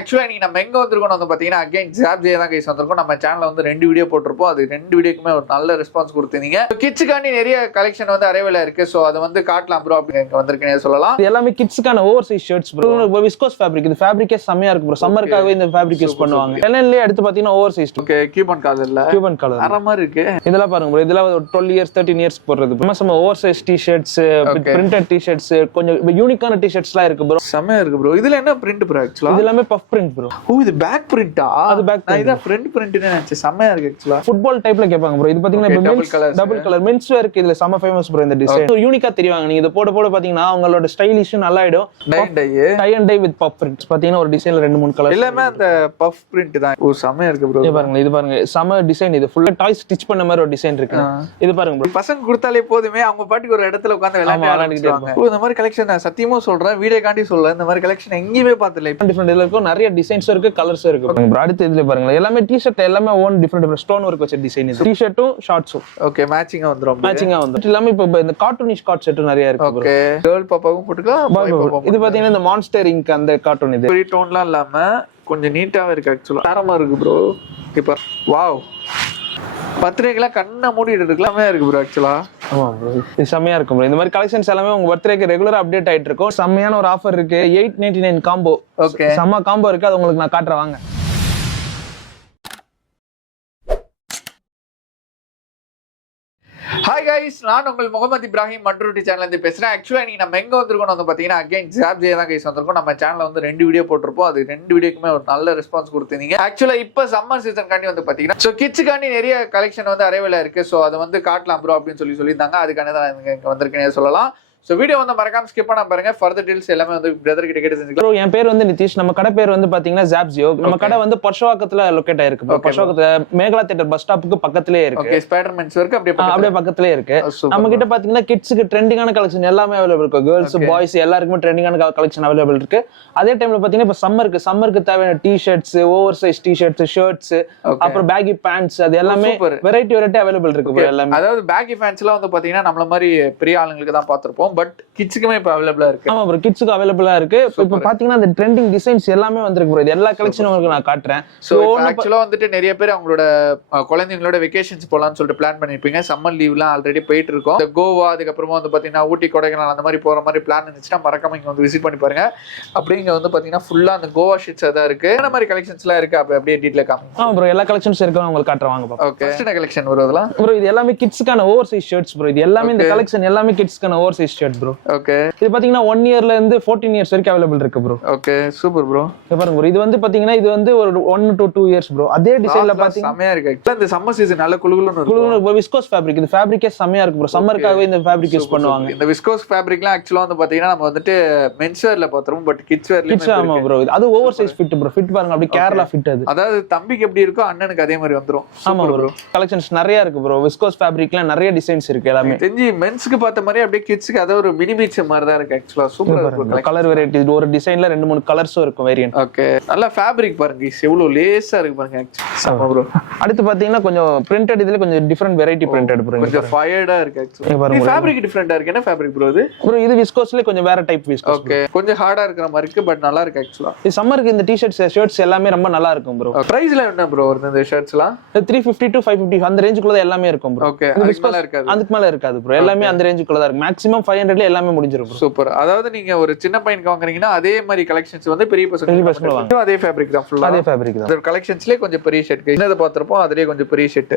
ஆக்சுவலா நீ நம்ம எங்க வந்திருக்கோம் வந்து பாத்தீங்கன்னா அகைன் ஜாப்ஜே தான் கைஸ் வந்திருக்கோம். நம்ம சேனல்ல வந்து 2 வீடியோ போட்டிருப்போம். அது 2 வீடியோக்குமே ஒரு நல்ல ரெஸ்பான்ஸ் கொடுத்தீங்க. கிட்ஸுக்காண்டி நிறைய கலெக்ஷன் வந்து அரைவலா இருக்கு. சோ அதை வந்து காட்டலாம் ப்ரோ அப்படி இங்க வந்திருக்கேன்னு சொல்லலாம். இது எல்லாமே கிட்ஸ்க்கான over size shirts bro. Viscose fabric. இது ஃபேப்ரிக்கே செமையா இருக்கு ப்ரோ. சம்மருக்காகவே இந்த ஃபேப்ரிக் யூஸ் பண்ணுவாங்க. எல்லன்லயே எடுத்து பாத்தீங்கன்னா ஓவர் சைஸ். ஓகே கியூபன் கலர்ல. Cuban colour. அரை மாதிரி இருக்கு. இதெல்லாம் பாருங்க ப்ரோ. இதெல்லாம் 12 இயர்ஸ் 13 இயர்ஸ் போடுறது. நம்ம over size T-shirts, printed T-shirts, கொஞ்சம் யூனிக்கான டி-ஷர்ட்ஸ்லாம் இருக்கு ப்ரோ. செமையா இருக்கு ப்ரோ. இதுல என்ன பிரிண்ட் ப்ரோ ஆக்சுவலா? இது எல்லாமே பஃப் பிரிண்ட் ப்ரோ. ஓ இது பேக் பிரிண்டா? அது பேக் நான் இத ஃப்ரண்ட் பிரிண்ட்னு நினைச்சேன். செமையா இருக்கு ஆக்சுவலா. ஃபுட்பால் டைப்ல கேட்பாங்க ப்ரோ. இது பாத்தீங்கன்னா டபுள் கலர் மென்ஸ் வேர்க்கு இதுல செம ஃபேமஸ் ப்ரோ இந்த டிசைன். யூனிக்கா தெரிவாங்க. நீங்க இத போட பாத்தீங்கன்னா அவங்களோட ஸ்டைலிஷ் நல்லா ஆயிடும். Tie and dye with puff prints. பாத்தீங்கன்னா ஒரு டிசைன்ல 2-3 கலர். எல்லாமே அந்த பஃப் பிரிண்ட் தான். ஓ செமையா இருக்கு ப்ரோ. இது பாருங்க செம டிசைன். இது ஃபுல்லா டாய் ஸ்டிட்ச் பண்ண மாதிரி ஒரு டிசைன் இருக்கு. இது பாருங்க ப்ரோ. பசங்க கொடுத்தாலே போதுமே அவங்க பாட்டுக்கு ஒரு இடத்துல உட்கார்ந்து விளையாடிட்டு இருப்பாங்க. ஓ இந்த மாதிரி கலெக்ஷன் நான் சத்தியமா சொல்றேன். வீடியோ காண்டி சொல்றேன். இந்த மாதிரி கலெக்ஷன் எங்கேயுமே பார்த்தல. டிஃபரெண்ட் இதுல இருக்கும். நிறைய டிசைன்ஸ் இருக்கு, கலர்ஸ் இருக்கு. அடுத்து இதுல பாருங்க எல்லாமே டி-ஷர்ட் எல்லாமே ஓன் டிஃபரெண்ட் ஸ்டோன் ஒர்க் வச்ச டிசைன். இது டி-ஷர்ட்டும் ஷார்ட்ஸும் ஓகே மேட்சிங்கா வந்துரும். மேட்சிங்கா வந்து எல்லாமே இப்ப இந்த கார்ட்டூனிஷ் கார்ட் செட் நிறைய இருக்கு ப்ரோ. ஓகே கேர்ள் பாப்பாவும் போட்டுக்கலாம். இது பாத்தீங்கன்னா இந்த மான்ஸ்டர் இங்க் அந்த கார்ட்டூன். இது பெரிய டோன்லாம் இல்லாம கொஞ்சம் நீட்டாவே இருக்கு ஆக்சுவலா. தரமா இருக்கு ப்ரோ. இப்ப வாவ் பர்த்டேக்குலாம் கண்ணை மூடிட்டு இருக்கலாமே இருக்கு ப்ரோ ஆக்சுவலா. ஆமா ப்ரோ இது செம்மையா இருக்கும் ப்ரோ. இந்த மாதிரி கலெக்ஷன்ஸ் எல்லாமே உங்க பர்த்டேக்கு ரெகுலரா அப்டேட் ஆயிட்டு இருக்கும். செம்மையான ஒரு ஆஃபர் இருக்கு. 899 காம்போ. ஓகே செம்ம காம்போ இருக்கு. அது உங்களுக்கு நான் காட்டுறேன் வாங்க. ஹாய் கைஸ், நான் உங்கள் முகமது இப்ராஹிம் மண்ட்ரூட்டி சேனல்ல இருந்து பேசுறேன். ஆக்சுவலா நீ நம்ம எங்க வந்திருக்கோம் வந்து பாத்தீங்கன்னா அகைன் ஜாப்ஜே தான் கைஸ் வந்திருக்கோம். நம்ம சேனல்ல வந்து 2 வீடியோ போட்டிருப்போம். அது 2 வீடியோக்குமே ஒரு நல்ல ரெஸ்பான்ஸ் கொடுத்தீங்க. ஆக்சுவலா இப்ப சம்மர் சீசன் காண்டி வந்து பாத்தீங்கன்னா சோ கிட்ஸுக்காண்டி நிறைய கலெக்ஷன் வந்து அரைவலா இருக்கு. சோ அதை வந்து காட்டலாம் ப்ரோ அப்படின்னு சொல்லியிருந்தாங்க. அதுக்கான தான் இங்க வந்திருக்கேன்னு சொல்லலாம். சோ வீடியோ வந்து மறக்காம ஸ்கிப் பண்ணாம பாருங்க. ஃபர்தர் டீடைல்ஸ் எல்லாமே வந்து பிரதர் கிட்ட கேட்டு செஞ்சுக்கலாம். ப்ரோ என் பேர் வந்து நிதிஷ். நம்ம கடை பேர் வந்து பாத்தீங்கன்னா ஜாப்ஜியோ. நம்ம கடை வந்து பர்ஷவாக்கத்துல லொகேட் ஆயிருக்கு ப்ரோ. பர்ஷவாக்கத்துல மேகலா தியேட்டர் பஸ் ஸ்டாப்புக்கு பக்கத்துலயே இருக்கு. ஓகே ஸ்பைடர்மேன்ஸ் வர்க் அப்படியே பக்கத்துலயே இருக்கு. நம்ம கிட்ட பாத்தீங்கன்னா கிட்ஸ்க்கு ட்ரெண்டிங்கான கலெக்ஷன் எல்லாமே அவைலபிள் இருக்கு. கேர்ள்ஸ் பாய்ஸ் எல்லாருக்குமே ட்ரெண்டிங்கான கலெக்ஷன் அவைலபிள் இருக்கு. அதே டைம்ல பாத்தீங்கன்னா இப்ப சம்மருக்கு தேவையான T-shirts, over size T-shirts, shirts, அப்புறம் பேகி பேண்ட்ஸ் அது எல்லாமே வெரைட்டி அவைலபிள் இருக்கு ப்ரோ. எல்லாமே அதாவது பேகி பேண்ட்ஸ்லாம் வந்து பாத்தீங்கன்னா நம்மள மாதிரி பெரிய ஆளுங்களுக்கு தான் பாத்திருப்போம். பட் கிட்ஸ்க்குமே இப்ப அவைலபிளா இருக்கு. ஆமா ப்ரோ கிட்ஸ்க்கு அவைலபிளா இருக்கு. இப்ப பாத்தீங்கன்னா அந்த ட்ரெண்டிங் டிசைன்ஸ் எல்லாமே வந்திருக்கு ப்ரோ. இது எல்லா கலெக்ஷனும் உங்களுக்கு நான் காட்டுறேன். சோ ஆக்சுவலா வந்துட்டு நிறைய பேர் அவங்களோட குழந்தைங்களோட வெகேஷன்ஸ் போலாம்னு சொல்லிட்டு பிளான் பண்ணிருப்பீங்க. சம்மர் லீவ்லாம் ஆல்ரெடி போயிட்டு இருக்கோம். கோவா அதுக்கப்புறமா வந்து பாத்தீங்கன்னா ஊட்டி கொடைக்கானல் அந்த மாதிரி போற மாதிரி பிளான் இருந்துச்சுன்னா மறக்காம இங்க வந்து விசிட் பண்ணி பாருங்க. அப்படி இங்க வந்து பாத்தீங்கன்னா ஃபுல்லா அந்த கோவா ஷீட்ஸ் தான் இருக்கு. என்ன மாதிரி கலெக்ஷன்ஸ் எல்லாம் இருக்கு அப்படியே டீடைலா காமிங்க. ஆமா ப்ரோ எல்லா கலெக்ஷன்ஸ் இருக்கு. உங்களுக்கு காட்டுறேன் வாங்க. ஓகே ஃபர்ஸ்ட் என்ன கலெக்ஷன் ப்ரோ? இதெல்லாம் ப்ரோ இது எல்லாமே கிட்ஸ்க்கான ஓவர் சைஸ் ஷர்ட்ஸ் ப்ரோ. இது எல்லாமே இந்த கலெக்ஷன் எல்லாமே கிட்ஸ்க்கான over size shirt bro. Okay இது பாத்தீங்கன்னா 1 இயர்ல இருந்து 14 இயர்ஸ் வரைக்கும் அவைலபிள் இருக்கு ப்ரோ. Okay super bro. பாருங்க ப்ரோ இது வந்து பாத்தீங்கன்னா இது வந்து ஒரு 1 to 2 இயர்ஸ் ப்ரோ. அதே டிசைன்ல பாத்தீங்கன்னா செமையா இருக்கு. இந்த சம்மர் சீசன் நல்ல குளுகுலுன்னு இருக்கு. Viscose fabric. இது ஃபேப்ரிக்கே செமையா இருக்கு ப்ரோ. சம்மருக்காகவே இந்த ஃபேப்ரிக் யூஸ் பண்ணுவாங்க. இந்த விஸ்கோஸ் ஃபேப்ரிக்லாம் ஆக்சுவலா வந்து பாத்தீங்கன்னா நம்ம வந்துட்டு மென்ஸ் வேர்ல பாத்துறோம். பட் கிட்ஸ் வேர்லயும் ஆமா ப்ரோ. அது over size fit bro. Fit பாருங்க அப்படியே கேரளா ஃபிட். அது அதாவது தம்பிக்கு எப்படி இருக்கோ அண்ணனுக்கு அதே மாதிரி வந்துரும். ஆமா ப்ரோ கலெக்ஷன்ஸ் நிறைய இருக்கு ப்ரோ. விஸ்கோஸ் ஃபேப்ரிக்ல நிறைய டிசைன்ஸ் இருக்கு. எல்லாமே தெரிஞ்சு மென்ஸ்க்கு பார்த்த மாதிரி அப்படியே கிட்ஸ்க்கு அத ஒரு மினி பீச் மாதிரி தான் இருக்கு ஆக்சுவலா. சூப்பரா இருக்கு. கலர் வெரைட்டி ஒரு டிசைன்ல 2-3 கலர்ஸும் இருக்கும் வேரியன்ட். ஓகே நல்ல ஃபேப்ரிக் பாருங்க. எவ்வளவு லேசா இருக்கு பாருங்க ஆக்சுவலா ப்ரோ. அடுத்து பாத்தீங்கன்னா கொஞ்சம் பிரிண்டட் இதுல கொஞ்சம் டிஃபரண்ட் வெரைட்டி பிரிண்டட் ப்ரோ. கொஞ்சம் ஃபயர்டா இருக்கு ஆக்சுவலா. இந்த ஃபேப்ரிக் டிஃபரண்டா இருக்கு. என்ன ஃபேப்ரிக் ப்ரோ இது? ப்ரோ இது விஸ்கோஸ்ல கொஞ்சம் வேற டைப் விஸ்கோஸ். ஓகே கொஞ்சம் ஹார்டா இருக்கிற மாதிரி இருக்கு. பட் நல்லா இருக்கு ஆக்சுவலா. இது சம்மருக்கு இந்த டி-ஷர்ட்ஸ் ஷர்ட்ஸ் எல்லாமே ரொம்ப நல்லா இருக்கும் ப்ரோ. பிரைஸ்ல என்ன ப்ரோ வருது இந்த ஷர்ட்ஸ்லாம்? 350 to 550 அந்த ரேஞ்சுக்குள்ள எல்லாமே இருக்கும் ப்ரோ. ஓகே அதுக்கு மேல இருக்காது. அதுக்கு மேல இருக்காது ப்ரோ. எல்லாமே அந்த ரேஞ்சுக்குள்ள தான் இருக்கு. மேக்ஸिमम 500ல எல்லாமே முடிஞ்சிரும் ப்ரோ. சூப்பர். அதாவது நீங்க ஒரு சின்ன பையனுக்கு வாங்குறீங்கன்னா அதே மாதிரி கலெக்ஷன்ஸ் வந்து பெரிய பசங்க வாங்க. அதே ஃபேப்ரிக் தான் ஃபுல்லா. அதே ஃபேப்ரிக் தான். இந்த கலெக்ஷன்ஸ்லயே கொஞ்சம் பெரிய ஷர்ட் என்னத பாத்திருப்போம். அதுலயே கொஞ்சம் பெரிய ஷர்ட்.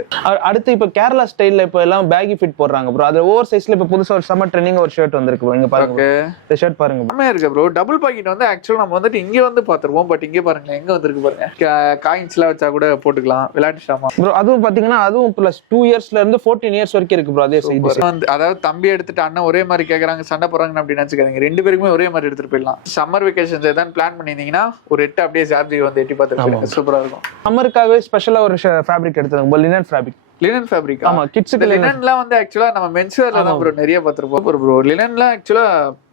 அடுத்து இப்ப கேரளா ஸ்டைல்ல இப்ப எல்லாம் பேகி ஃபிட் போடுறாங்க ப்ரோ. அது ஓவர் சைஸ்ல இப்ப புதுசா ஒரு சம்மர் ட்ரெண்டிங் ஒரு ஷர்ட் வந்திருக்கு ப்ரோ. இங்க பாருங்க. இந்த ஷர்ட் பாருங்க. செமையா இருக்கு ப்ரோ. டபுள் பாக்கெட் வந்து ஆக்சுவலா நம்ம வந்துட்டு இங்க வந்து பாத்துருவோம். பட் இங்க பாருங்க எங்க வந்திருக்கு பாருங்க. காயின்ஸ்லாம் வச்சா கூட போட்டுக்கலாம். விளையாட்டுலாமா ப்ரோ. அதுவும் பாத்தீங்கன்னா அதுவும் பிளஸ் 2 இயர்ஸ்ல இருந்து 14 இயர்ஸ் வரைக்கும் இருக்கு ப்ரோ. அதே சைஸ். அதாவது தம்பி எடுத்துட்டு அண்ணன் ஒரே மாதிரி கேக்குறாங்க சண்டை போறாங்க அப்படின்னு நினைச்சுக்காதீங்க. 2 பேருக்குமே ஒரே மாதிரி எடுத்துட்டு போயிடலாம். சம்மர் வெகேஷன்ஸ் ஏதாவது பிளான் பண்ணிருந்தீங்கன்னா ஒரு 8 அப்படியே ஜாப்ஜி வந்து எட்டி பார்த்துட்டு சூப்பரா இருக்கும். சம்மருக்காகவே ஸ்பெஷலா ஒரு ஃபேப்ரிக் எடுத்துருங்க. Linen fabric. Linen fabric. ஆமா கிட்ஸ்க்கு லினன்லாம் வந்து ஆக்சுவலா நம்ம மென்ஸ் வேர்ல தான் ப்ரோ நிறைய பாத்துறோம் ப்ரோ. லினன்லாம் ஆக்சுவலா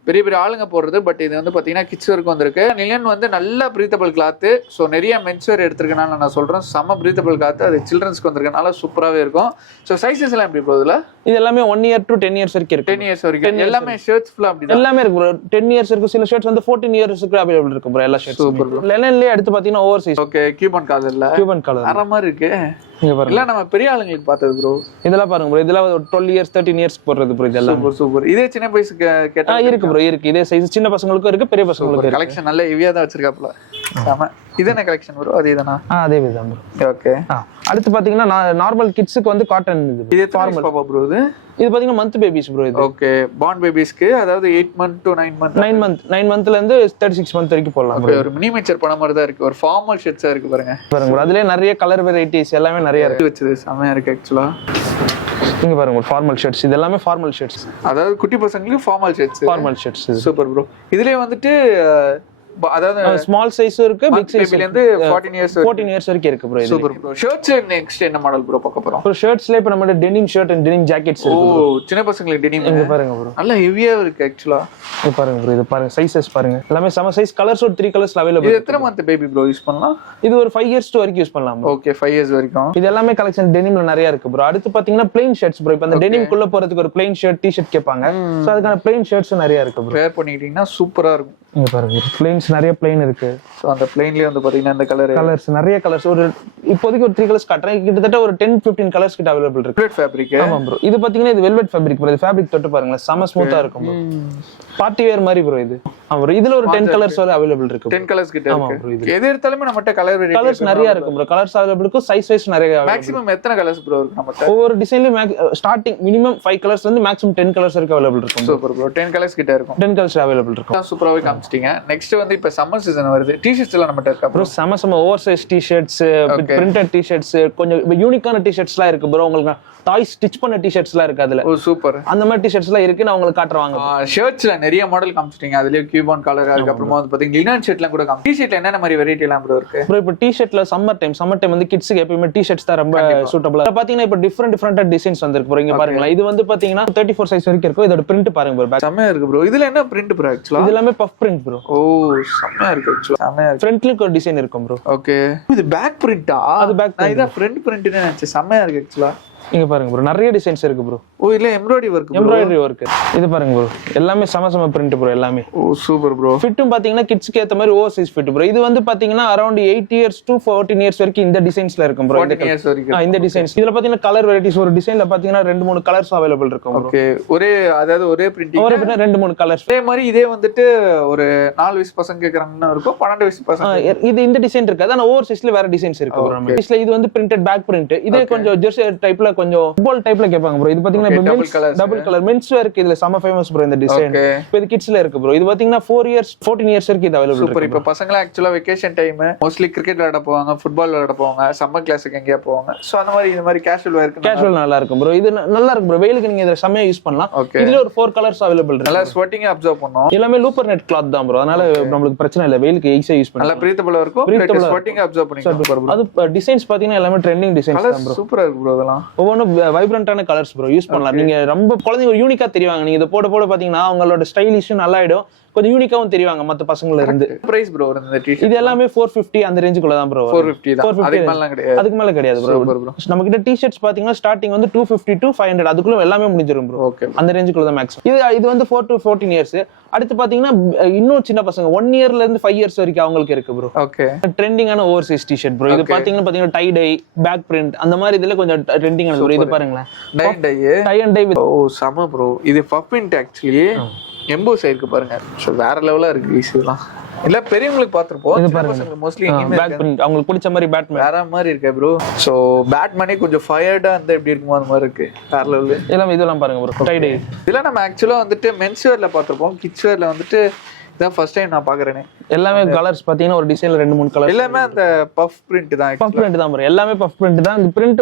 பெரிய பெரிய ஆளுங்க போடுறது. பட் இது வந்து பாத்தீங்கன்னா கிட்ஸ் வரைக்கும் வந்திருக்கு. லினன் வந்து நல்ல பிரீத்தபிள் கிளாத். ஸோ நிறைய மென்ஸ்வேர் எடுத்திருக்கனால நான் சொல்றேன், செம்ம பிரீத்தபிள் கிளாத். அது சில்ட்ரன்ஸ்க்கு வந்திருக்கனால சூப்பராகவே இருக்கும். ஸோ சைஸஸ் எல்லாம் எப்படி போகுதுல? இது எல்லாமே 1 year to 10 years வரைக்கும் இருக்கு. 10 years வரைக்கும் எல்லாமே ஷர்ட்ஸ் ஃபுல்லா அப்படி எல்லாமே இருக்கு ப்ரோ. 10 years இருக்கு, சில ஷர்ட்ஸ் வந்து 14 yearsக்கு அவைலபிள் இருக்கு ப்ரோ. எல்லா ஷர்ட்ஸ் சூப்பர் ப்ரோ. லெனன்லயே எடுத்து பாத்தீங்கன்னா ஓவர் சைஸ். ஓகே, கியூபன் கலர்ல கியூபன் கலர் வேற மாதிரி இருக்கு. இங்க பாருங்க, இல்ல நம்ம பெரிய ஆளுங்களுக்கு பார்த்தது ப்ரோ. இதெல்லாம் பாருங்க ப்ரோ, இதெல்லாம் 12 years 13 years போடுறது ப்ரோ. இதெல்லாம் சூப்பர் சூப்பர். இதே சின்ன வயசுக்கு கேட்டா இருக்கு ப்ரோ, இருக்கு. இதே சைஸ் சின்ன பசங்களுக்கும் இருக்கு, பெரிய பசங்களுக்கும் இருக்கு. கலெக்ஷன் நல்ல ஹெவியா தான் வச்சிருக்காப்ல. ஆமா, இது என்ன கலெக்ஷன் ப்ரோ? அது இதுனா? அதே விதம் ப்ரோ. ஓகே. அடுத்து பாத்தீங்கன்னா நார்மல் கிட்ஸ்க்கு வந்து காட்டன் இது ஃபார்மல் பாப்பா ப்ரோ. இது பாத்தீங்கன்னா மந்த் பேபிஸ் ப்ரோ. இது ஓகே, பார்ன் பேபிஸ்க்கு, அதாவது 8 month to 9 month. 9 monthல இருந்து 36 month வரைக்கும் போடலாம் ப்ரோ. ஒரு மினிமேச்சர் பண மாதிரி தான் இருக்கு. ஒரு ஃபார்மல் ஷர்ட்ஸா இருக்கு பாருங்க. பாருங்க ப்ரோ, அதுலயே நிறைய கலர் வெரைட்டிஸ் எல்லாமே நிறைய இருக்கு. வச்சது செமையா இருக்கு ஆக்சுவலா. இங்க பாருங்க ஒரு ஃபார்மல் ஷர்ட்ஸ். இது எல்லாமே ஃபார்மல் ஷர்ட்ஸ், அதாவது குட்டி பசங்களுக்கு formal shirts. Formal shirts. Super bro. இதுலயே வந்துட்டு அதாவது ஸ்மால் சைஸும் இருக்கு, பிக் சைஸ்ல இருந்து 14 years வரைக்கும் இருக்கு bro. Super bro. Shirts next என்ன மாடல் ப்ரோ பார்க்க போறோம்? ப்ரோ ஷர்ட்ஸ்ல இப்ப நம்ம denim shirt and denim jackets இருக்கு. ஓ, சின்ன பசங்களுக்கு டெனிம். இங்க பாருங்க ப்ரோ, நல்ல ஹெவியா இருக்கு ஆக்சுவலா. இது பாருங்க ப்ரோ, இது பாருங்க சைஸஸ் பாருங்க. எல்லாமே சம சைஸ், கலர்ஸ் ஒரு 3 கலர்ஸ்ல அவைலபிள். இது எத்தனை மந்த் பேபி ப்ரோ யூஸ் பண்ணலாம்? இது ஒரு 5 years வரைக்கும் யூஸ் பண்ணலாம். ஓகே, 5 years வரைக்கும். இது எல்லாமே கலெக்ஷன் டெனிம்ல நிறைய இருக்கு ப்ரோ. அடுத்து பாத்தீங்கன்னா பிளைன் ஷர்ட்ஸ் ப்ரோ. இப்ப அந்த டெனிம் குள்ள போறதுக்கு ஒரு பிளைன் ஷர்ட் டி-ஷர்ட் கேட்பாங்க. சோ அதுக்கான பிளைன் ஷர்ட்ஸ் நிறைய இருக்கு ப்ரோ. வேர் பண்ணிட்டீங்கன்னா சூப்பரா இருக்கும். இங்க பாருங்க பிளைன்ஸ் நிறைய பிளைன் இருக்கு. சோ அந்த பிளைன்லயே வந்து பாத்தீங்கன்னா இந்த கலர்ஸ் நிறைய கலர்ஸ், ஒரு இப்போதைக்கு ஒரு 3 கலர்ஸ் காட்டுறேன். கிட்டத்தட்ட ஒரு 10-15 கலர்ஸ் கிட்ட அவைலபிள் இருக்கு. Velvet fabric. ஆமா ப்ரோ. இது பாத்தீங்கன்னா இது வெல்வெட் ஃபேப்ரிக் ப்ரோ. இது ஃபேப்ரிக் தொட்டு பாருங்க, செம ஸ்மூத்தா இருக்கும் ப்ரோ. பார்ட்டி வேர் மாதிரி ப்ரோ இது. ஆமா, இதுல ஒரு 10 கலர்ஸ் வரை அவைலபிள் இருக்கு. 10 கலர்ஸ் கிட்ட இருக்கு. எது எடுத்தாலுமே நம்மட்ட கலர்ஸ் நிறைய இருக்கு ப்ரோ. கலர்ஸ் அவைலபிள் இருக்கு, சைஸ் வைஸ் நிறைய. மேக்ஸिमम எத்தனை கலர்ஸ் ப்ரோ இருக்கு நம்மட்ட? ஒவ்வொரு டிசைன்லயும் ஸ்டார்டிங் மினிமம் 5 கலர்ஸ் இருந்து மேக்ஸிமம் 10 கலர்ஸ் வரைக்கும் அவைலபிள் இருக்கும். Super bro. 10 கலர்ஸ் கிட்ட இருக்கும். 10 கலர்ஸ் அவைலபிள் இருக்கும். சூப்பராவே காமிச்சிட்டீங்க. நெக்ஸ்ட் வந்து இப்ப சம்மர் சீசன் வருது. டி-ஷர்ட்ஸ் எல்லாம் நம்மட்ட இருக்கா ப்ரோ? செம over size T-shirts, printed T-shirts, கொஞ்சம் யூனிக்கான டி-ஷர்ட்ஸ்லாம் இருக்கு ப்ரோ. உங்களுக்கு டாய் ஸ்டிச் பண்ண டி-ஷர்ட்ஸ்லாம் இருக்கு அதுல. ஓ சூப்பர். அந்த மாதிரி டி-ஷர்ட்ஸ்லாம் இருக்கு, நான் உங்களுக்கு காட்டுறேன். ஷர்ட்ஸ்ல நிறைய மாடல் காமிச்சிட்டீங்க. அதுலயே கியூபான் கலர், அதுக்கு அப்புறமா வந்து பாத்தீங்கன்னா லினன் ஷர்ட்லாம் கூட காமி. டி-ஷர்ட்ல என்னென்ன மாதிரி வெரைட்டி எல்லாம் ப்ரோ இருக்கு? ப்ரோ இப்போ டி-ஷர்ட்ல சம்மர் டைம் வந்து கிட்ஸ்க்கு எப்பவுமே டி-ஷர்ட்ஸ் தான் ரொம்ப சூட்டபிளா. பாத்தீங்கன்னா இப்போ டிஃபரெண்ட் டிசைன்ஸ் வந்திருக்கு ப்ரோ. இங்க பாருங்களேன், இது வந்து பாத்தீங்கன்னா 34 சைஸ் வரைக்கும் இருக்கும். இதோட பிரிண்ட் பாருங்க ப்ரோ. செமையா இருக்கு ப்ரோ. இதுல என்ன பிரிண்ட் ப்ரோ ஆக்சுவலா? இது எல்லாமே பஃப் பிரிண்ட் ப்ரோ. ஓ செமையா இருக்கு ஆக்சுவலா. செமையா இருக்கு. ஃப்ரண்ட்லயும் ஒரு டிசைன் இருக்கும் ப்ரோ. ஓகே, இது பேக் பிரிண்டா? அது பேக். நான் இத ஃப்ரண்ட் பிரிண்ட்னு நினைச்சேன். செமையா இருக்கு ஆக்சுவலா. இங்க பாருங்க ப்ரோ, நிறைய டிசைன்ஸ் இருக்கு ப்ரோ. ஓ இல்ல எம்ப்ராய்டரி வர்க். இது பாருங்க ப்ரோ, எல்லாமே சம பிரிண்ட் ப்ரோ எல்லாமே. ஓ சூப்பர் ப்ரோ. ஃபிட்டும் பாத்தீங்கன்னா கிட்ஸ்க்கு ஏத்த மாதிரி ஓவர் சைஸ் ஃபிட் ப்ரோ. இது வந்து பாத்தீங்கன்னா அரௌண்ட் 8 years to 14 years வரைக்கும் இந்த டிசைன்ஸ்ல இருக்கும் ப்ரோ. 14 years வரைக்கும் இந்த டிசைன்ஸ். இதுல பாத்தீங்கன்னா கலர் வெரைட்டிஸ், ஒரு டிசைன்ல பாத்தீங்கன்னா 2-3 கலர்ஸ் அவைலபிள் இருக்கும் ப்ரோ. ஓகே, ஒரே பிரிண்டிங், ஒரே 2-3 கலர்ஸ். அதே மாதிரி இதே வந்துட்டு ஒரு 4 வயசு பசங்க கேக்குறாங்கன்னா இருக்கும், 12 வயசு பசங்க. இது இந்த டிசைன் இருக்கு. ஆனா ஓவர் சைஸ்ல வேற டிசைன்ஸ் இருக்கு ப்ரோ. நம்ம இதுல இது வந்து பிரிண்டட் பேக் பிரிண்ட். இதே கொஞ்சம் ஜெர்சி டைப்ல, கொஞ்சம் ஃபுட்பால் டைப்ல கேட்பாங்க ப்ரோ. இது பாத்தீங்கன்னா டபுள் கலர் மென்ஸ் வேர்க்கு இதுல செம ஃபேமஸ் ப்ரோ இந்த டிசைன். இப்போ இது கிட்ஸ்ல இருக்கு ப்ரோ. இது பாத்தீங்கன்னா 4 years 14 years வரைக்கும் இது அவைலபிள் இருக்கு. சூப்பர். இப்போ பசங்க ஆக்சுவலா வெகேஷன் டைம் மோஸ்ட்லி கிரிக்கெட் விளையாட போவாங்க, ஃபுட்பால் விளையாட போவாங்க, சம்மர் கிளாஸுக்கு எங்கேயா போவாங்க. சோ அந்த மாதிரி இந்த மாதிரி கேஷுவல் வேர்க்கு கேஷுவல் நல்லா இருக்கும் ப்ரோ. இது நல்லா இருக்கும் ப்ரோ. வெயிலுக்கு நீங்க இத செமையா யூஸ் பண்ணலாம். இதுல ஒரு 4 கலர்ஸ் அவைலபிள் இருக்கு. நல்லா ஸ்வெட்டிங் அப்சர்வ் பண்ணும். எல்லாமே லூப்பர் நெட் கிளாத் தான் ப்ரோ. அதனால நமக்கு பிரச்சனை இல்ல, வெயிலுக்கு ஈஸியா யூஸ் பண்ணலாம். நல்லா பிரீத்தபிளா இருக்கும். ஸ்வெட்டிங் அப்சர்வ் பண்ணிக்கலாம். அது டிசைன்ஸ் பாத்தீங்கன்னா எல்லாமே ட்ரெண்டிங் டிசைன்ஸ் தான் ப்ரோ. சூப்பரா இருக்கு ப்ரோ. அதெல்லாம் ஒவ்வொன்றும் வைப்ரண்டான கலர்ஸ் ப்ரோ. யூஸ் பண்ணலாம். நீங்க ரொம்ப குழந்தைங்க ஒரு யூனிக்கா தெரிவாங்க. நீங்க இத போட பாத்தீங்கன்னா அவங்களோட ஸ்டைலிஷும் நல்லா ஆயிடும், கொஞ்சம் யூனிக்காவும் தெரிவாங்க மத்த பசங்கள்ல இருந்து. பிரைஸ் ப்ரோ இந்த டி-ஷர்ட் இது எல்லாமே 450 அந்த ரேஞ்சுக்குள்ள தான் ப்ரோ. 450 தான். அதுக்கு மேல கிடையாது ப்ரோ. நம்ம கிட்ட டி-ஷர்ட்ஸ் பாத்தீங்கன்னா ஸ்டார்டிங் வந்து 250 to 500 அதுக்குள்ள எல்லாமே முடிஞ்சிரும் ப்ரோ. அந்த ரேஞ்சுக்குள்ள தான் மேக்ஸிமம். இது வந்து 4 to 14 years. அடுத்து பாத்தீங்கன்னா இன்னும் சின்ன பசங்க 1 yearல இருந்து 5 years வரைக்கும் அவங்களுக்கு இருக்கு ப்ரோ. ஓகே, ட்ரெண்டிங்கான ஓவர் சைஸ் டி-ஷர்ட் ப்ரோ. இது பாத்தீங்கன்னா டை டை, பேக் பிரிண்ட் அந்த மாதிரி இதுல கொஞ்சம் ட்ரெண்டிங்கான ப்ரோ. இது பாருங்களேன், டை அண்ட் டை. ஓ சம ப்ரோ. இது பஃப் பிரிண்ட் ஆக்சுவலி எம்போஸ் ஆயிருக்கு பாருங்க. சோ வேற லெவலா இருக்கு இதெல்லாம். இல்ல பெரியவங்களுக்கு பாத்துறப்போ இது பாருங்க மோஸ்ட்லி பேக் பிரிண்ட் அவங்களுக்கு பிடிச்ச மாதிரி பேட்மேன் வேற மாதிரி இருக்கு ப்ரோ. சோ பேட்மேனே கொஞ்சம் ஃபயர்டா அந்த எப்படி இருக்குமோ அந்த மாதிரி இருக்கு. வேற லெவல். இதெல்லாம் பாருங்க ப்ரோ. டை டை இதெல்லாம் நம்ம ஆக்சுவலா வந்துட்டு மென்ஸ் வேர்ல பாத்துறப்போம். கிட்ஸ் வேர்ல வந்துட்டு இதான் ஃபர்ஸ்ட் டைம் நான் பாக்குறேனே. எல்லாமே கலர்ஸ் பாத்தீங்கன்னா ஒரு டிசைன்ல 2-3 கலர் எல்லாமே அந்த பஃப் பிரிண்ட் தான். பஃப் பிரிண்ட் தான் bro. எல்லாமே பஃப் பிரிண்ட் தான். இந்த பிரிண்ட்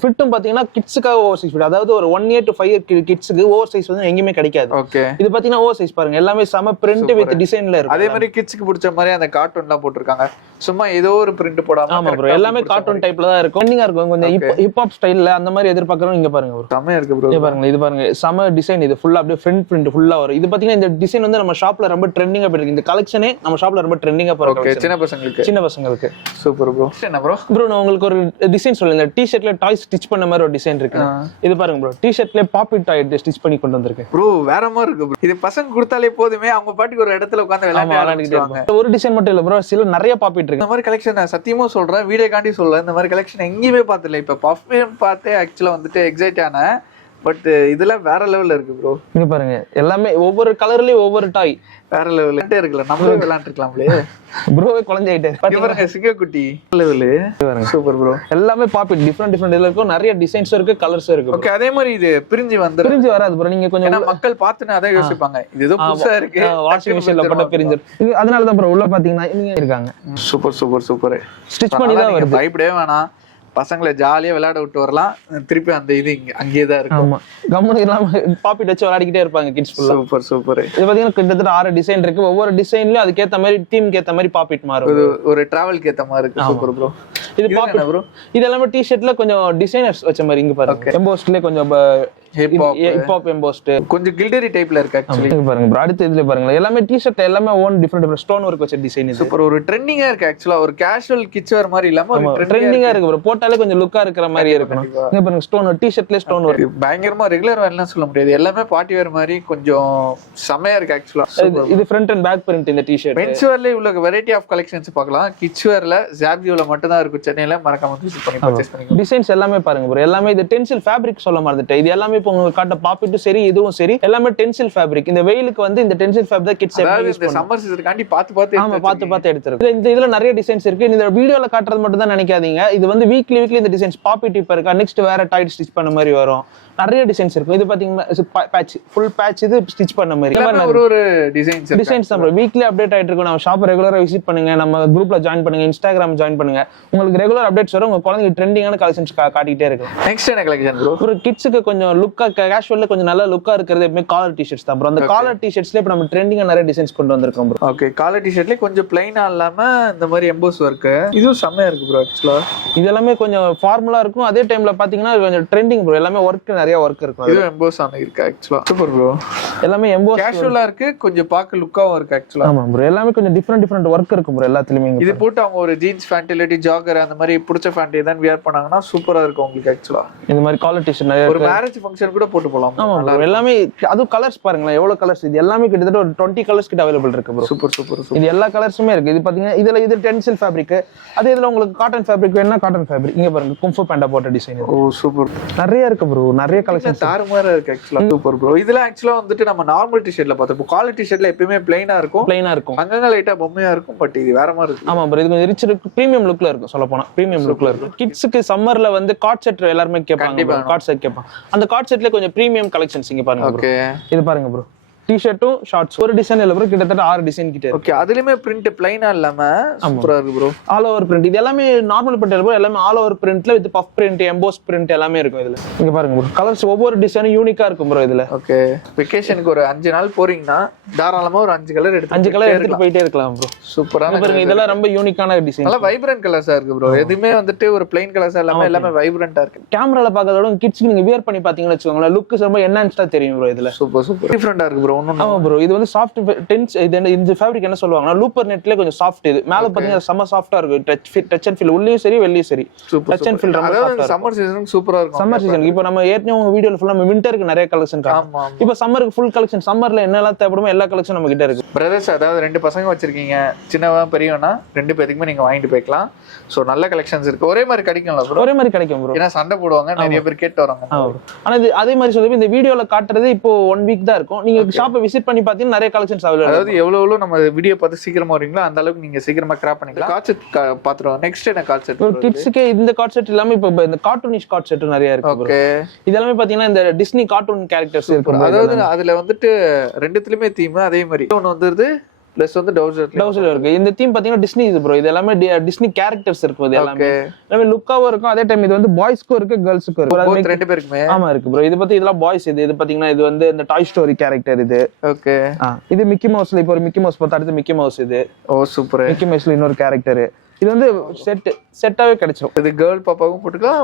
ஃபிட்டும் பாத்தீங்கன்னா கிட்ஸ்க்காக ஓவர் சைஸ் ஃபிட். அதாவது ஒரு 1 year to 5 year கிட்ஸ்க்கு ஓவர் சைஸ் வந்து எங்கேயுமே கிடைக்காது. ஓகே. இது பாத்தீங்கன்னா ஓவர் சைஸ் பாருங்க. எல்லாமே சம பிரிண்ட் வித் டிசைன்ல இருக்கு. அதே மாதிரி கிட்ஸ்க்கு பிடிச்ச மாதிரி அந்த கார்ட்டூன்லாம் போட்டுருக்காங்க. சும்மா ஏதோ ஒரு பிரிண்ட் போடாம. ஆமா bro. எல்லாமே கார்ட்டூன் டைப்ல தான் இருக்கும். ட்ரெண்டிங்கா இருக்கும். கொஞ்சம் ஹிப் ஹாப் ஸ்டைல்ல அந்த மாதிரி எதிர்பார்க்கறவங்க இங்க பாருங்க bro. செமையா இருக்கு bro. இது பாருங்க. இது பாருங்க. சம டிசைன் இது ஃபுல்லா அப்படியே ஃப்ரண்ட் பிரிண்ட் ஃபுல்லா வரும். இது பாத்தீங்கன்னா இந்த டிசைன் வந்து நம்ம ஷாப்ல ரொம்ப ட்ரெண்டிங்கா போயிருக்கு. இந்த கலெக்ஷனே நம்ம ஷாப்ல ரொம்ப ட்ரெண்டிங்கா போற ஓகே. சின்ன பசங்களுக்கு சூப்பர் ப்ரோ. என்ன ப்ரோ? ப்ரோ நான் உங்களுக்கு ஒரு டிசைன் சொல்றேன். இந்த டி-ஷர்ட்ல டாய் ஸ்டிட்ச் பண்ண மாதிரி ஒரு டிசைன் இருக்கு. இது பாருங்க ப்ரோ. டி-ஷர்ட்ல பாப்பி டாய் ஸ்டிட்ச் பண்ணி கொண்டு வந்திருக்கேன். ப்ரோ வேற மாதிரி இருக்கு ப்ரோ. இது பசங்க கொடுத்தாலே போதுமே, அவங்க பாட்டுக்கு ஒரு இடத்துல உட்கார்ந்து விளையாடிட்டே இருப்பாங்க. ஒரு டிசைன் மட்டும் இல்ல ப்ரோ, சில நிறைய பாப்பிட் இருக்கு. இந்த மாதிரி கலெக்ஷன் நான் சத்தியமா சொல்றேன், வீடியோ காண்டி சொல்றேன், இந்த மாதிரி கலெக்ஷன் எங்கேயுமே பார்த்ததில்ல. இப்ப பஃப்வேம் பார்த்தே ஆக்சுவலா வந்துட்டு எக்ஸைட் ஆனேன். பட் இதெல்லாம் வேற லெவல்ல இருக்கு ப்ரோ. இங்க பாருங்க எல்லாமே ஒவ்வொரு கலர்லயும் ஒவ்வொரு டாய் வேற லெவல்ல இருக்குல்ல. நம்மளே விளையாண்டுருக்கலாம்லே. ப்ரோவே குழந்தையிட்டே பாருங்க சிங்கக்குட்டி லெவலு. Super bro. எல்லாமே பாப்பிட் டிஃபரெண்ட் இதுல இருக்கும். நிறைய டிசைன்ஸ் இருக்கு, கலர்ஸ் இருக்கு. ஓகே. அதே மாதிரி இது பிரிஞ்சு வராது ப்ரோ. நீங்க கொஞ்சம் மக்கள் பார்த்துனா அதான் யோசிப்பாங்க, இது ஏதோ புதுசா இருக்கு, வாஷிங் மிஷின்ல போட்டு பிரிஞ்சு. அதனால தான் ப்ரோ உள்ள பாத்தீங்கன்னா இங்க இருக்காங்க. சூப்பர். ஸ்டிட்ச் பண்ணி தான் வருது. பயப்படவே வேணாம், பசங்களை ஜாலியா விளையாட விட்டு வரலாம். திருப்பி அந்த இது அங்கேயே தான் இருக்கும். ஆமா கம்முனு இல்லாம பாப்பிட் வச்சு விளையாடிக்கிட்டே இருப்பாங்க கிட்ஸ் ஃபுல்லா. சூப்பர். இது பாத்தீங்கன்னா கிட்டத்தட்ட 6 டிசைன் இருக்கு. ஒவ்வொரு டிசைன்லயும் அதுக்கேத்த மாதிரி தீம்க்கு ஏத்த மாதிரி பாப்பிட் மாறும். ஒரு டிராவல்க்கு ஏத்த மாதிரி இருக்கு. Super bro. இது பாப்பிட் ப்ரோ. இது எல்லாமே டி-ஷர்ட்ல கொஞ்சம் டிசைனர்ஸ் வச்ச மாதிரி. இங்க பாருங்க எம்போஸ்ட்ல கொஞ்சம் ஹிப் ஹாப் எம்போஸ்ட் கொஞ்சம் கில்டரி டைப்ல இருக்கு एक्चुअली. இங்க பாருங்க ப்ரோ. அடுத்து இதுல பாருங்க எல்லாமே டி-ஷர்ட் எல்லாமே ஓன் டிஃபரெண்ட் ஸ்டோன் வர்க் வச்ச டிசைன். இது சூப்பர். ஒரு ட்ரெண்டிங்கா இருக்கு ஆக்சுவலா. ஒரு கேஷுவல் கிட்ஸ் வேர் மாதிரி இல்லாம ஒரு ட்ரெண்டிங்கா இருக்கு ப்ரோ. போட்டாலே கொஞ்சம் லுக்கா இருக்கிற மாதிரி இருக்கணும். இங்க பாருங்க ஸ்டோன் டி-ஷர்ட்ல ஸ்டோன் வர்க். பயங்கரமா ரெகுலர் வேர்லாம் சொல்ல முடியாது, எல்லாமே பார்ட்டி வேர் மாதிரி கொஞ்சம் செமையா இருக்கு ஆக்சுவலா. இது ஃப்ரண்ட் அண்ட் பேக் பிரிண்ட் இந்த டி-ஷர்ட். மென்ஸ் வேர்ல உள்ள வெரைட்டி ஆஃப் கலெக்ஷன்ஸ் பார்க்கலாம். கிட்ஸ் வேர்ல ஜாப்ஜியோல மட்டும் தான் இருக்கு சென்னையில. மறக்காம விசிட் பண்ணி பர்சேஸ் பண்ணிக்கோங்க. டிசைன்ஸ் எல்லாமே பாருங்க ப்ரோ. எல்லாமே இது டென்சில் ஃபேப்ரிக் சொல்ல மறந்துட்டேன். இது எல்லாமே இப்போ உங்களுக்கு காட்ட பாப்பிட்டும் சரி இதுவும் சரி எல்லாமே டென்சில் ஃபேப்ரிக். இந்த வெயிலுக்கு வந்து இந்த டென்சில் ஃபேப்ரிக் தான் கிட்ஸ் எல்லாரும் யூஸ் பண்ணுவாங்க. சம்மர் சீசனுக்காண்டி பார்த்து எடுத்துருக்கு. இதுல நிறைய டிசைன்ஸ் இருக்கு. இந்த வீடியோல காட்டுறது மட்டும் தான் நினைக்காதீங்க. இது வந்து வீக்லி இந்த டிசைன்ஸ் பாப்பிட் இப்ப இருக்கா, நெக்ஸ்ட் வேற டைட் ஸ்டிச் பண்ண மாதிரி வரும். நிறைய டிசைன்ஸ் இருக்கு. இது பாத்தீங்கன்னா பேட்ச் ஃபுல் பேட்ச் இது ஸ்டிச் பண்ண மாதிரி ஒரு டிசைன்ஸ் தான் வீக்லி அப்டேட் ஆயிட்டு இருக்கும். நம்ம ஷாப் ரெகுலரா விசிட் பண்ணுங்க, நம்ம குரூப்ல ஜாயின் பண்ணுங்க, இன்ஸ்டாகிராம் ஜாயின் பண்ணுங்க. உங்களுக்கு ரெகுலர் அப்டேட்ஸ் வரும். உங்க குழந்தைக்கு ட்ரெண்டிங்கான கலெக்ஷன்ஸ் காட்டிட்டே இருக்கும். நெக்ஸ்ட் என்ன கலெக்ஷன் ப்ரோ? ஒரு கிட்ஸ்க்கு கொஞ்சம் லுக்கா கேஷுவல்ல கொஞ்சம் நல்ல லுக்கா இருக்கிறது எப்பவுமே காலர் டி-ஷர்ட்ஸ் தான் ப்ரோ. அந்த காலர் டி-ஷர்ட்ஸ்ல இப்ப நம்ம ட்ரெண்டிங்கா நிறைய டிசைன்ஸ் கொண்டு வந்திருக்கோம் ப்ரோ. ஓகே. காலர் டி-ஷர்ட்ல கொஞ்சம் பிளைனா இல்லாம இந்த மாதிரி எம்போஸ் வர்க், இதுவும் செமையா இருக்கு ப்ரோ ஆக்சுவலா. இது எல்லாமே கொஞ்சம் ஃபார்மலா இருக்கும். அதே டைம்ல பாத்தீங்கன்னா கொஞ்சம் ட்ரெண்டிங் ப்ரோ. எல்லாமே நிறைய ஒர்க் இருக்கும். இது எம்போஸ் ஆன இருக்கு ஆக்சுவலா. Super bro. எல்லாமே எம்போஸ் கேஷுவலா இருக்கு, கொஞ்சம் பார்க்க லுக்காவும் இருக்கு ஆக்சுவலா. ஆமா ப்ரோ. எல்லாமே கொஞ்சம் டிஃபரெண்ட் ஒர்க் இருக்கும் ப்ரோ எல்லாத்துலயுமே. இது போட்டு அவங்க ஒரு ஜீன்ஸ் ஃபேண்ட் இல்லாட்டி ஜாகர் அந்த மாதிரி பிடிச்ச ஃபேண்ட் தான் வியர் பண்ணாங்கன்னா சூப்பரா இருக்கும் உங்களுக்கு ஆக்சுவலா. இந்த மாதிரி காலர் டி-ஷர்ட் நிறைய ஒரு மேரேஜ் ஃபங்க்ஷன் கூட போட்டு போலாம். ஆமா ப்ரோ. எல்லாமே அது கலர்ஸ் பாருங்களேன் எவ்வளவு கலர்ஸ். இது எல்லாமே கிட்டத்தட்ட ஒரு 20 கலர்ஸ் கிட்ட அவைலபிள் இருக்கு ப்ரோ. சூப்பர். இது எல்லா கலர்ஸுமே இருக்கு. இது பாத்தீங்கன்னா இது டென்சில் ஃபேப்ரிக். அதே இதுல உங்களுக்கு காட்டன் ஃபேப்ரிக் வேணும்னா காட்டன் ஃபேப்ரிக். இங்க பாருங்க கும்ஃபு பேண்டா போட்ட டிசைன். ஓ சூப்பர். நிறைய இருக்கு ப்ரோ. நிறைய கலெக்ஷன்ஸ் தாறுமாறா இருக்கு ஆக்சுவலா. Super bro. இதெல்லாம் ஆக்சுவலா வந்துட்டு நம்ம நார்மல் டி-ஷர்ட்ல பார்த்தோம். காலர் டி-ஷர்ட்ல எப்பவுமே பிளைனா இருக்கும். அங்கங்க லைட்டா பொம்மையா இருக்கும். பட் இது வேற மாதிரி இருக்கு. ஆமா ப்ரோ. இது கொஞ்சம் ரிச் இருக்கு. பிரீமியம் லுக்ல இருக்கும். சொல்ல போனா பிரீமியம் லுக்ல இருக்கும். கிட்ஸ்க்கு சம்மர்ல வந்து காட் செட் எல்லாரும் கேட்பாங்க. காட் செட் கேட்பாங்க. அந்த காட் செட்ல கொஞ்சம் பிரீமியம் கலெக்ஷன்ஸ் இங்க பாருங்க. ஓகே. இது பாருங்க ப்ரோ. டி-ஷர்ட்டும் ஷார்ட்ஸ் ஒரு டிசைன் இல்ல ப்ரோ. கிட்டத்தட்ட 6 டிசைன் கிட்ட இருக்கு. ஓகே. அதுலயுமே பிரிண்ட் பிளைனா இல்லாம சூப்பரா இருக்கு ப்ரோ. All over print. இது எல்லாமே நார்மல் பிரிண்ட் ப்ரோ. எல்லாமே ஆல் ஓவர் பிரிண்ட்ல with puff print, emboss print எல்லாமே இருக்கும் இதுல. இங்க பாருங்க ப்ரோ. கலர்ஸ் ஒவ்வொரு டிசைனும் யூனிக்கா இருக்கும் ப்ரோ இதுல. ஓகே. வெகேஷனுக்கு ஒரு 5 நாள் போறீங்கன்னா தாராளமா ஒரு 5 கலர் எடுத்துட்டு போயிட்டே இருக்கலாம் ப்ரோ. சூப்பரா பாருங்க. இதெல்லாம் ரொம்ப யூனிக்கான டிசைன். நல்ல வைப்ரண்ட் கலர்ஸா இருக்கு ப்ரோ. எதுமே வந்துட்டு ஒரு பிளைன் கலர்ஸா இல்லாம எல்லாமே வைப்ரண்டா இருக்கு. கேமரால பார்க்கறத விட கிட்ஸ்க்கு நீங்க வியர் பண்ணி பாத்தீங்கன்னா வெச்சுக்கோங்களேன் லுக் ரொம்ப என்ஹான்ஸ்டா தெரியும் ப்ரோ இதுல. சூப்பர் டிஃபரண்டா இருக்கு ப்ரோ. ஆமா ப்ரோ. இது வந்து சாஃப்ட் டென்ஸ். இந்த ஃபேப்ரிக் என்ன சொல்லுவாங்கன்னா லூப்பர் நெட்ல கொஞ்சம் சாஃப்ட். இது மேல பாத்தீங்கன்னா செம சாஃப்ட்டா இருக்கு. டச் அண்ட் ஃபீல் உள்ளேயும் சரி வெளியும் சரி. டச் அண்ட் ஃபீல் ரொம்ப சாஃப்ட்டா. சம்மர் சீசனுக்கு சூப்பரா இருக்கும். சம்மர் சீசனுக்கு இப்போ நம்ம ஏற்கனவே உங்க வீடியோல ஃபுல்லா விண்டருக்கு நிறைய கலெக்ஷன் காட்டுறோம். இப்போ சம்மருக்கு ஃபுல் கலெக்ஷன். சம்மர்ல என்னெல்லாம் தேவைப்படுமோ எல்லா கலெக்ஷன் நம்ம கிட்ட இருக்கு. பிரதர்ஸ் அதாவது 2 பசங்க வச்சிருக்கீங்க, சின்னவன் பெரியவனா 2 பேத்துக்குமே நீங்க வாங்கிட்டு போய்க்கலாம். சோ நல்ல கலெக்ஷன்ஸ் இருக்கு. ஒரே மாதிரி கிடைக்கும்ல ப்ரோ? ஒரே மாதிரி கிடைக்கும் ப்ரோ. ஏன்னா சண்டை போடுவாங்க, நிறைய பேர் கேட்டு வராங்க. ஆனா அதே மாதிரி சொல்லி இந்த வீடியோல காட்டுறது இப்போ 1 வீக் தான் இருக்கும். நீங்க ஷாப்பை விசிட் பண்ணி பார்த்தீங்கன்னா நிறைய கலெக்ஷன்ஸ் அவைலபிள். அதாவது எவ்வளவு நம்ம வீடியோ பார்த்து சீக்கிரமா வரீங்களோ அந்த அளவுக்கு நீங்க சீக்கிரமா கிராப் பண்ணிக்கலாம். கார்ட் செட் பாத்துறோம். நெக்ஸ்ட் என்ன கார்ட் செட்? கிட்ஸ்க்கு இந்த கார்ட் செட் இல்லாம இப்ப இந்த கார்ட்டூனிஷ் கார்ட் செட் நிறைய இருக்கு. ஓகே, இதெல்லாமே பாத்தீங்கன்னா இந்த டிஸ்னி கார்ட்டூன் கேரக்டர்ஸ் இருக்கு. அதாவது அதுல வந்துட்டு ரெண்டுத்துலயுமே தீம் அதே மாதிரி ஒன்னு வந்துருது. பிளஸ் வந்து டவுசர் இருக்கு. இந்த தீம் பாத்தீங்கன்னா டிஸ்னி இது ப்ரோ. இது எல்லாமே டிஸ்னி கேரக்டர்ஸ் இருக்கு. இது எல்லாமே லுக்காவும் இருக்கும். அதே டைம் இது வந்து பாய்ஸ்க்கும் இருக்கு கேர்ள்ஸ்க்கும் இருக்கு. ரெண்டு பேருக்குமே. ஆமா இருக்கு ப்ரோ. இது பத்தி இதெல்லாம் பாய்ஸ். இது பாத்தீங்கன்னா இது வந்து இந்த டாய் ஸ்டோரி கேரக்டர் இது. ஓகே, இது மிக்கி மவுஸ்ல இப்போ ஒரு மிக்கி மவுஸ் பார்த்தா அடுத்து மிக்கி மவுஸ் இது. ஓ சூப்பர். மிக்கி மவுஸ்ல இன்னொரு கேரக்டர். இது வந்து செட்டாவே கிடைச்சிரும். இது கேர்ள் பாப்பாவும் போட்டுக்கலாம்.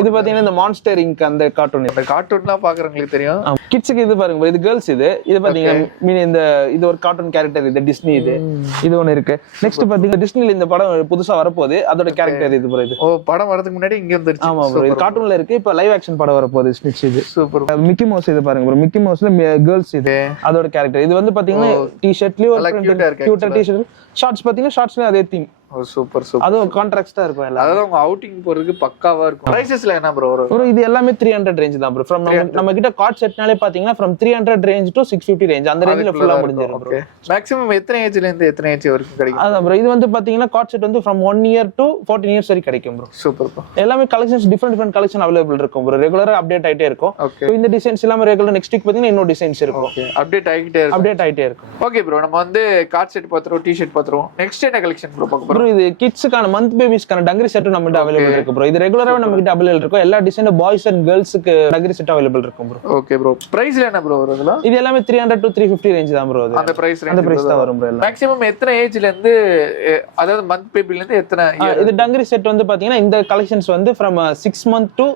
இது பாத்தீங்கன்னா இந்த மான்ஸ்டர் இங்க் அந்த கார்ட்டூன். இந்த கார்ட்டூன்லாம் பாக்குறவங்களுக்கு தெரியும். கிட்ஸ்க்கு இது பாருங்க இது கேர்ள்ஸ். இது பாத்தீங்கன்னா இந்த இது ஒரு கார்ட்டூன் கேரக்டர். இது டிஸ்னி இது ஒன்னு இருக்கு. நெக்ஸ்ட் பாத்தீங்கன்னா டிஸ்னில இந்த படம் புதுசா வரப்போகுது. அதோட கேரக்டர் இது ப்ரோ. இது ஓ படம் வரதுக்கு முன்னாடி இங்க வந்துருச்சு. ஆமா ப்ரோ. இது கார்ட்டூன்ல இருக்கு. இப்ப லைவ் ஆக்ஷன் படம் வரப்போகுது ஸ்னிட்ச். இது சூப்பர். மிக்கி மவுஸ் இது பாருங்க ப்ரோ. மிக்கி மவுஸ்ல கேர்ள்ஸ் இது அதோட கேரக்டர். இது வந்து பாத்தீங்கன்னா டி-ஷர்ட்லயும் கியூட்டா டி-ஷர்ட். ஷார்ட்ஸ் பாத்தீங்கன்னா ஷார்ட்ஸ்ல அதே தீம். Super super. அதுவும் கான்ட்ராக்ட்ஸா இருக்கும் எல்லாம். அதாவது உங்க அவுட்டிங் போறதுக்கு பக்காவா இருக்கும். பிரைசஸ்ல என்ன ப்ரோ வரும்? ப்ரோ இது எல்லாமே 300 ரேஞ்ச் தான் ப்ரோ. ஃப்ரம் நம்ம கிட்ட கார்ட் செட்னாலே பாத்தீங்கன்னா from 300 ரேஞ்ச் to 650 ரேஞ்ச் அந்த ரேஞ்சில ஃபுல்லா முடிஞ்சிரும் ப்ரோ. மேக்ஸिमम எத்தனை ஏஜ்ல இருந்து எத்தனை ஏஜ் வரைக்கும் கிடைக்கும்? அதான் ப்ரோ. இது வந்து பாத்தீங்கன்னா கார்ட் செட் வந்து from 1 year to 14 years வரை கிடைக்கும் ப்ரோ. Super bro. எல்லாமே கலெக்ஷன்ஸ் டிஃபரண்ட் கலெக்ஷன் அவைலபிள் இருக்கும் ப்ரோ. ரெகுலரா அப்டேட் ஆயிட்டே இருக்கும். ஓகே, இந்த டிசைன்ஸ் எல்லாமே ரெகுலர் நெக்ஸ்ட் வீக் பாத்தீங்கன்னா இன்னொரு டிசைன்ஸ் இருக்கும். ஓகே, அப்டேட் ஆயிட்டே இருக்கும். ஓகே ப்ரோ, நம்ம வந்து கார்ட் செட் பாத்துறோம், டி-ஷர்ட் பாத்துறோம். நெக்ஸ்ட் என்ன கலெக்ஷன் ப்ரோ பார்க்க போறோம்? ப்ரோ இது கிட்ஸ்க்கான மந்த் பேபிஸ்க்கான டங்கரி செட் நம்ம கிட்ட அவைலபிள் இருக்கு ப்ரோ. இது ரெகுலராவே நம்ம கிட்ட அவைலபிள் இருக்கும். எல்லா டிசைன் பாய்ஸ் அண்ட் கேர்ள்ஸ்க்கு டங்கரி செட் அவைலபிள் இருக்கும் ப்ரோ. ஓகே ப்ரோ, பிரைஸ்ல என்ன ப்ரோ வருதுல? இது எல்லாமே 300 to 350 ரேஞ்ச் தான் ப்ரோ. அந்த பிரைஸ் தான் வரும் ப்ரோ. மேக்ஸिमम எத்தனை ஏஜ்ல இருந்து அதாவது மந்த் பேபில இருந்து எத்தனை? இது டங்கரி செட் வந்து பாத்தீங்கன்னா இந்த கலெக்ஷன்ஸ் வந்து from 6 month to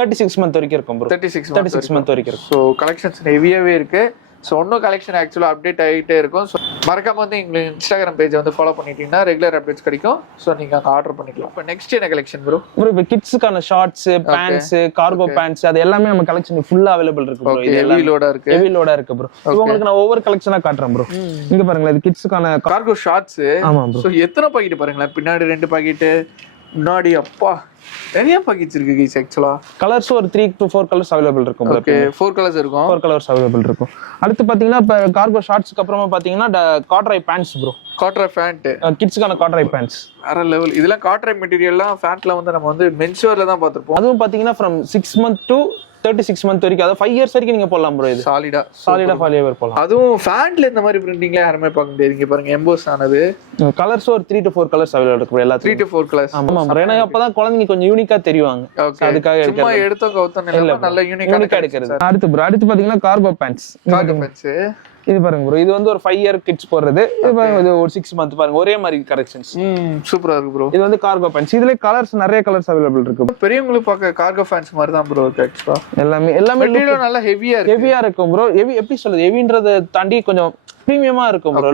36 month வரைக்கும் இருக்கும் ப்ரோ. 36 month வரைக்கும் இருக்கும். சோ கலெக்ஷன்ஸ் ஹெவியாவே இருக்கு. ஸோ இன்னும் கலெக்ஷன் ஆக்சுவலாக அப்டேட் ஆகிட்டே இருக்கும். ஸோ மறக்காம வந்து எங்களுக்கு இன்ஸ்டாகிராம் பேஜை வந்து ஃபாலோ பண்ணிட்டீங்கன்னா ரெகுலர் அப்டேட்ஸ் கிடைக்கும். ஸோ நீங்கள் அங்கே ஆர்டர் பண்ணிக்கலாம். இப்போ நெக்ஸ்ட் என்ன கலெக்ஷன் ப்ரோ? ப்ரோ இப்போ கிட்ஸுக்கான ஷார்ட்ஸ், பேண்ட்ஸ், கார்கோ பேண்ட்ஸ் அது எல்லாமே நம்ம கலெக்ஷன் ஃபுல்லாக அவைலபிள் இருக்கு ப்ரோ. இது ஹெவி லோடா இருக்கு ப்ரோ. உங்களுக்கு நான் ஒவ்வொரு கலெக்ஷனா காட்டுறேன் ப்ரோ. இங்க பாருங்களேன், இது கிட்ஸுக்கான கார்கோ ஷார்ட்ஸ். ஆமா ப்ரோ. ஸோ எத்தனை பாக்கெட் பாருங்களேன், பின்னாடி 2 பாக்கெட், முன்னாடி அப்பா நிறைய பாக்கெட்ஸ் இருக்கு கைஸ். ஆக்சுவலா கலர்ஸ் ஒரு 3 to 4 கலர்ஸ் அவைலபிள் இருக்கும். ஓகே, 4 கலர்ஸ் இருக்கும். 4 கலர்ஸ் அவைலபிள் இருக்கும். அடுத்து பாத்தீங்கன்னா இப்ப கார்கோ ஷார்ட்ஸ்க்கு அப்புறமா பாத்தீங்கன்னா காட்ரை பேண்ட்ஸ் ப்ரோ. காட்ரை பேண்ட் கிட்ஸ்க்கான காட்ரை பேண்ட்ஸ் வேற லெவல். இதெல்லாம் காட்ரை மெட்டீரியல்லாம் பேண்ட்ல வந்து நம்ம வந்து மென்ஸ்வேர்ல தான் பார்த்திருப்போம். அதுவும் பாத்தீங்கன்னா from 6 month to 36 month வரைக்கும், அதாவது 5 years வரைக்கும் நீங்க போடலாம் ப்ரோ. இது சாலிடா ஃபாலியர் போடலாம். அதுவும் ஃபேண்ட்ல இந்த மாதிரி பிரிண்டிங்ல யாருமே பார்க்க முடியாது. இங்க பாருங்க எம்போஸ் ஆனது. கலர்ஸ் ஒரு 3 to 4 கலர்ஸ் அவைலபிள் இருக்கு ப்ரோ. எல்லா 3 to 4 கலர்ஸ். ஆமா ப்ரோ. ஏன்னா அப்பதான் குழந்தைங்க கொஞ்சம் யூனிக்கா தெரிவாங்க. அதுக்காக சும்மா எடுத்தோம் கவுத்தோம் இல்ல, நல்ல யூனிக்கா எடுக்கிறது. அடுத்து பாத்தீங்கன்னா கார்கோ பேண்ட்ஸ். இது பாருங்க ப்ரோ. இது வந்து ஒரு 5 year கிட்ஸ் போடுறது. இது பாருங்க, இது ஒரு 6 month பாருங்க. ஒரே மாதிரி கலெக்ஷன்ஸ். சூப்பரா இருக்கு ப்ரோ. இது வந்து கார்கோ பேண்ட்ஸ். இதுல கலர்ஸ் நிறைய கலர்ஸ் அவைலபிள் இருக்கு. பெரியவங்களுக்கு பார்க்க கார்கோ பேண்ட்ஸ் மாதிரி தான் ப்ரோ இருக்கு. ஆக்சுவலா எல்லாமே மெட்டீரியல் நல்லா ஹெவியா இருக்கும் ப்ரோ. எப்படி சொல்றது, ஹெவின்றத தாண்டி கொஞ்சம் பிரீமியமா இருக்கும் ப்ரோ.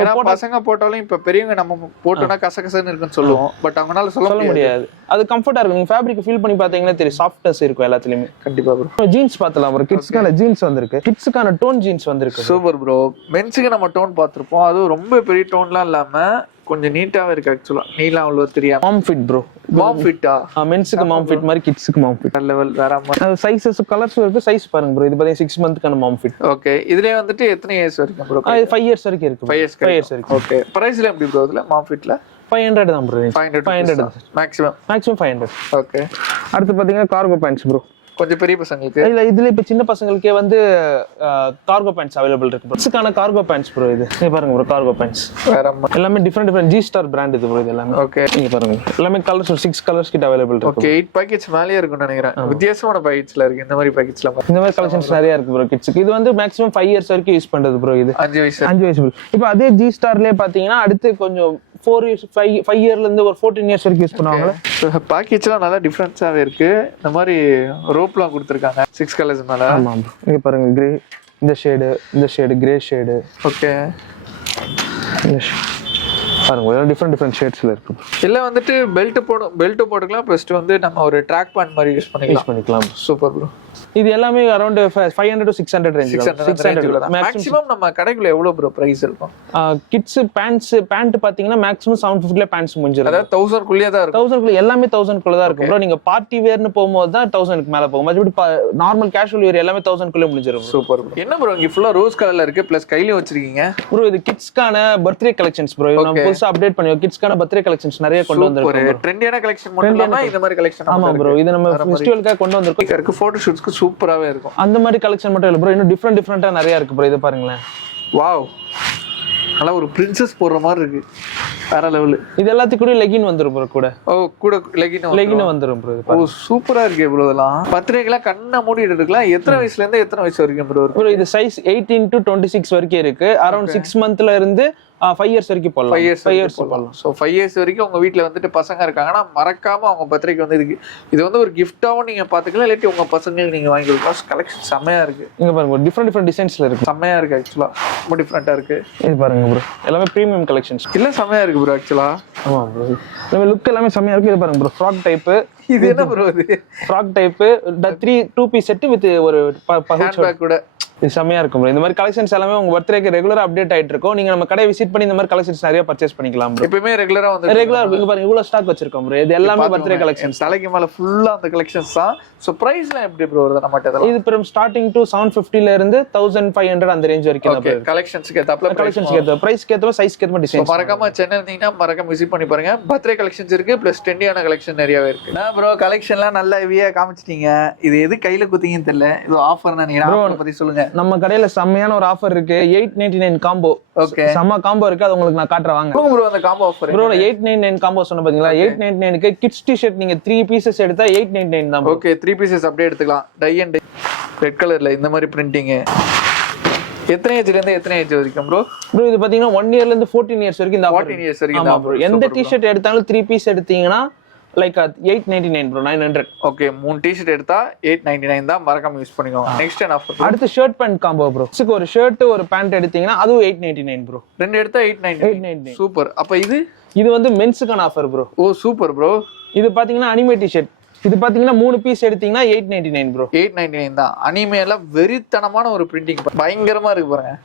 நம்ம பசங்க போட்டாலும் இப்ப பெரியவங்க நம்ம போட்டோம்னா கசகசன்னு இருக்குன்னு சொல்லுவோம். பட் அவங்களால சொல்ல முடியாது. அது கம்ஃபர்ட்டா இருக்கும். நீங்க ஃபேப்ரிக் ஃபீல் பண்ணி பாத்தீங்கன்னா தெரியும், சாஃப்ட்னஸ் இருக்கும் எல்லாத்துலயுமே. கண்டிப்பா ப்ரோ. ஜீன்ஸ் பார்த்தலாம் ப்ரோ. கிட்ஸ்க்கான ஜீன்ஸ் வந்திருக்கு. கிட்ஸ்க்கான டோன் ஜீன்ஸ் வந்திருக்கு. Super bro. மென்ஸ்க்கு நம்ம டோன் பார்த்திருப்போம். அதுவும் ரொம்ப பெரிய டோன்லாம் இல்லாம கொஞ்சம் நீட்டாவே இருக்கு. ஆக்சுவலா நீலாம் அவ்வளவு தெரியாது. மாம் ஃபிட் ப்ரோ. மாம் ஃபிட்டா? மென்ஸ்க்கு மாம் ஃபிட் மாதிரி கிட்ஸ்க்கு மாம் ஃபிட். லெவல் வேற மாதிரி. சைஸஸ் கலர்ஸ் இருக்கு. சைஸ் பாருங்க ப்ரோ. இது பாத்தீங்க 6 monthக்கான மாம் ஃபிட். ஓகே, இதுலயே வந்துட்டு எத்தனை இயர்ஸ் வரைக்கும் ப்ரோ? 5 years வரைக்கும் இருக்கு. 5 years வரைக்கும். ஓகே, பிரைஸ்ல எப்படி ப்ரோ? இதுல மாம் ஃபிட்ல 500 தான் ப்ரோ. 500 மேக்ஸிமம் 500. ஓகே. அடுத்து பாத்தீங்கன்னா கார்கோ பேண்ட்ஸ் ப்ரோ. கொஞ்சம் பெரிய பசங்களுக்கு இல்ல, இதுல இப்ப சின்ன பசங்களுக்கே வந்து கார்கோ பேண்ட்ஸ் அவைலபிள் இருக்கு. கிட்ஸ்க்கான கார்கோ பேண்ட்ஸ் ப்ரோ. இது பாருங்க ப்ரோ, கார்கோ பேண்ட்ஸ் எல்லாமே டிஃபரெண்ட் ஜி ஸ்டார் பிராண்ட் இது ப்ரோ. இது எல்லாமே ஓகே. நீங்க பாருங்க எல்லாமே கலர்ஸ் 6 கலர்ஸ் கிட்ட அவைலபிள் இருக்கு. ஓகே, 8 பாக்கெட்ஸ் மேலயே இருக்கும்னு நினைக்கிறேன். வித்தியாசமான பாக்கெட்ஸ்ல இருக்கு. இந்த மாதிரி பாக்கெட்ஸ்ல இந்த மாதிரி கலெக்ஷன்ஸ் நிறைய இருக்கு ப்ரோ கிட்ஸ்க்கு. இது வந்து மேக்ஸிமம் 5 years வரைக்கும் யூஸ் பண்றது ப்ரோ. இது 5 வயசு ப்ரோ. இப்போ அதே ஜி ஸ்டார்லயே பாத்தீங்கன்னா அடுத்து கொஞ்சம் 4 years 5 yearல இருந்து ஒரு 14 years வரைக்கும் யூஸ் பண்ணுவாங்க. பாக்கெட்ஸ்லாம் நல்லா டிஃபரன்ஸாவே இருக்கு. இந்த மாதிரி ரோப்லாம் கொடுத்திருக்காங்க 6 கலர்ஸ் மேல. ஆமா ப்ரோ. இங்க பாருங்க, கிரே இந்த ஷேடு கிரே ஷேடு. ஓகே, பாருங்க எல்லாம் டிஃபரெண்ட் ஷேட்ஸ்ல இருக்கு. இல்ல வந்துட்டு பெல்ட் போட்டுக்கலாம். ஃபர்ஸ்ட் வந்து நம்ம ஒரு ட்ராக் பேண்ட் மாதிரி யூஸ் பண்ணிக்கலாம். Super bro. இது எல்லாமே அரௌண்ட் 500 to 600 ரேஞ்ச் 600 மேக்ஸிமம் நம்ம கடைக்குள்ள எவ்வளவு ப்ரோ பிரைஸ் இருக்கும்? கிட்ஸ் பேண்ட் பாத்தீங்கன்னா மேக்ஸிமம் 750 பேண்ட்ஸ் முடிஞ்சிரும். அதாவது 1000 குள்ளே தான் இருக்கும். 1000 குள்ள எல்லாமே 1000 குள்ள தான் இருக்கும் ப்ரோ. நீங்க பார்ட்டி வேர்னு போகும்போது தான் 1000 க்கு மேல போகும். மத்தபடி நார்மல் கேஷுவல் வேர் எல்லாமே 1000 குள்ள முடிஞ்சிரும். Super bro. என்ன ப்ரோ இங்க ஃபுல்லா ரோஸ் கலர்ல இருக்கு ப்ளஸ் கையில வச்சிருக்கீங்க ப்ரோ. இது கிட்ஸ்க்கான பர்த்டே கலெக்ஷன்ஸ் ப்ரோ. நம்ம புதுசா அப்டேட் பண்ணி கிட்ஸ்க்கான பர்த்டே கலெக்ஷன்ஸ் நிறைய கொண்டு வந்திருக்கோம் ப்ரோ. ட்ரெண்டியான கலெக்ஷன் மட்டும் இல்லாம இந்த மாதிரி கலெக்ஷன். ஆமா ப்ரோ. இது நம்ம ஃபெஸ்டிவலுக்காக கொண்டு வந்திருக்கோம். இருக்கு போட்டோ ஷூட்ஸ்க்கு சூப்பராவே இருக்கும். அந்த மாதிரி கலெக்ஷன் மட்டும் இல்ல ப்ரோ. இன்னும் டிஃபரெண்டா நிறைய இருக்கு ப்ரோ. இது பாருங்களேன். வாவ். நல்லா ஒரு பிரின்சஸ் போடுற மாதிரி இருக்கு. வேற லெவல். இது எல்லாத்துக்கும் கூட லெகின் வந்துரும் ப்ரோ கூட. ஓ கூட லெகின் வந்துரும் ப்ரோ. ஓ சூப்பரா இருக்கு ப்ரோ. இதெல்லாம் பர்த்டேக்குலாம் கண்ணை மூடிட்டு இருக்கலாம். எத்தனை வயசுல இருந்து எத்தனை வயசு வரைக்கும் ப்ரோ? ப்ரோ இது சைஸ் 18 to 26 வரைக்கும் இருக்கு. அரௌண்ட் 6 மந்த்ல இருந்து 5 years வரைக்கும் போடலாம். 5 years போடலாம். சோ 5 years வரைக்கும் உங்க வீட்ல வந்துட்டு பசங்க இருக்காங்கன்னா மறக்காம அவங்க பர்த்டேக்கு வந்து இது வந்து ஒரு கிஃப்டாவும் நீங்க பாத்துக்கலாம். இல்லாட்டி உங்க பசங்களுக்கு நீங்க வாங்கி கொடுக்கலாம். கலெக்ஷன் செமையா இருக்கு. இங்க பாருங்க டிஃபரெண்ட் டிசைன்ஸ்ல இருக்கு. செமையா இருக்கு ஆக்சுவலா. ரொம்ப டிஃபரெண்டா இருக்கு. இது பாருங்க ப்ரோ. எல்லாமே பிரீமியம் கலெக்ஷன்ஸ். இல்ல செமையா இருக்கு ப்ரோ ஆக்சுவலா. ஆமா ப்ரோ. நம்ம லுக் எல்லாமே செமையா இருக்கு. இது பாருங்க ப்ரோ. Frock type. இது என்ன ப்ரோ இது? Frock type 2 piece set with ஒரு ஹேண்ட் பேக் கூட. இது செமையா இருக்கும் ப்ரோ. இந்த மாதிரி கலெக்ஷன்ஸ் எல்லாமே உங்க பர்த்டேக்கு ரெகுலரா அப்டேட் ஆயிட்டு இருக்கும். நீங்க நம்ம கடையை விசிட் பண்ணி இந்த மாதிரி கலெக்ஷன்ஸ் நிறைய பர்ச்சேஸ் பண்ணிக்கலாம் ப்ரோ. எப்பவுமே ரெகுலரா வந்து இங்க பாருங்க இவ்வளவு ஸ்டாக் வச்சிருக்கோம் ப்ரோ. இது எல்லாமே பர்த்டே கலெக்ஷன்ஸ். தலைக்கு மேல ஃபுல்லா அந்த கலெக்ஷன்ஸ் தான். சோ பிரைஸ்லாம் எப்படி ப்ரோ வருது நம்ம கிட்ட? இது ஃப்ரம் ஸ்டார்டிங் டு 750 ல இருந்து 1500 அந்த ரேஞ்ச் வரைக்கும் தான் ப்ரோ. கலெக்ஷன்ஸ்க்கு ஏத்தாப்ல கலெக்ஷன்ஸ்க்கு ஏத்த பிரைஸ்க்கு ஏத்த சைஸ்க்கு ஏத்த டிசைன். மறக்காம சென்னை இருந்தீங்கன்னா மறக்காம விசிட் பண்ணி பாருங்க. பர்த்டே கலெக்ஷன்ஸ் இருக்கு ப்ளஸ் ட்ரெண்டியான கலெக்ஷன் நிறையவே இருக்கு. நான் ப்ரோ கலெக்ஷன்லாம் நல்லா ஹெவியா காமிச்சிட்டீங்க. இது எது கையில குத்தீங்கன்னு தெரியல. இது ஆஃபர் நினைக்கிறேன். ஆஃபர் பத்தி சொல்லுங்க. நம்ம கடையில செமையான ஒரு ஆஃபர் இருக்கு. 899 காம்போ. ஓகே. செம காம்போ இருக்கு. அது உங்களுக்கு நான் காட்றேன் வாங்க. ப்ரோ அந்த காம்போ ஆஃபர். ப்ரோ 899 காம்போ சொன்ன பாத்தீங்களா? 899 க்கு கிட்ஸ் டி-ஷர்ட் நீங்க 3 பீசஸ் எடுத்தா 899 தான். ஓகே 3 பீசஸ் அப்படியே எடுத்துக்கலாம். டை அண்ட் ரெட் கலர்ல இந்த மாதிரி பிரிண்டிங். எத்தனை ஏஜ்ல இருந்து எத்தனை ஏஜ் வரைக்கும் ப்ரோ? ப்ரோ இது பாத்தீங்கன்னா 1 year ல இருந்து 14 years வரைக்கும் இந்த ஆஃபர். 14 years வரைக்கும் இந்த ஆஃபர். எந்த டி-ஷர்ட் எடுத்தாலும் 3 பீஸ் எடுத்தீங்கன்னா லைக் 899 ப்ரோ. 900. ஓகே 3 டி-ஷர்ட் எடுத்தா 899 தான். மறக்காம யூஸ் பண்ணிக்கோங்க. நெக்ஸ்ட் என்ன ஆஃபர்? அடுத்து ஷர்ட் பேண்ட் காம்போ ப்ரோ. இதுக்கு ஒரு ஷர்ட் ஒரு பேண்ட் எடுத்தீங்கன்னா அதுவும் 899 ப்ரோ. ரெண்டு எடுத்தா 899. சூப்பர். அப்ப இது வந்து மென்ஸ்க்கான ஆஃபர் ப்ரோ. ஓ சூப்பர் ப்ரோ. இது பாத்தீங்கன்னா அனிமே டி-ஷர்ட். இது பாத்தீங்கன்னா 3 பீஸ் எடுத்தீங்கன்னா 899 ப்ரோ. 899 தான். அனிமேல வெறித்தனமான ஒரு பிரிண்டிங் பயங்கரமா இருக்கு பாருங்க.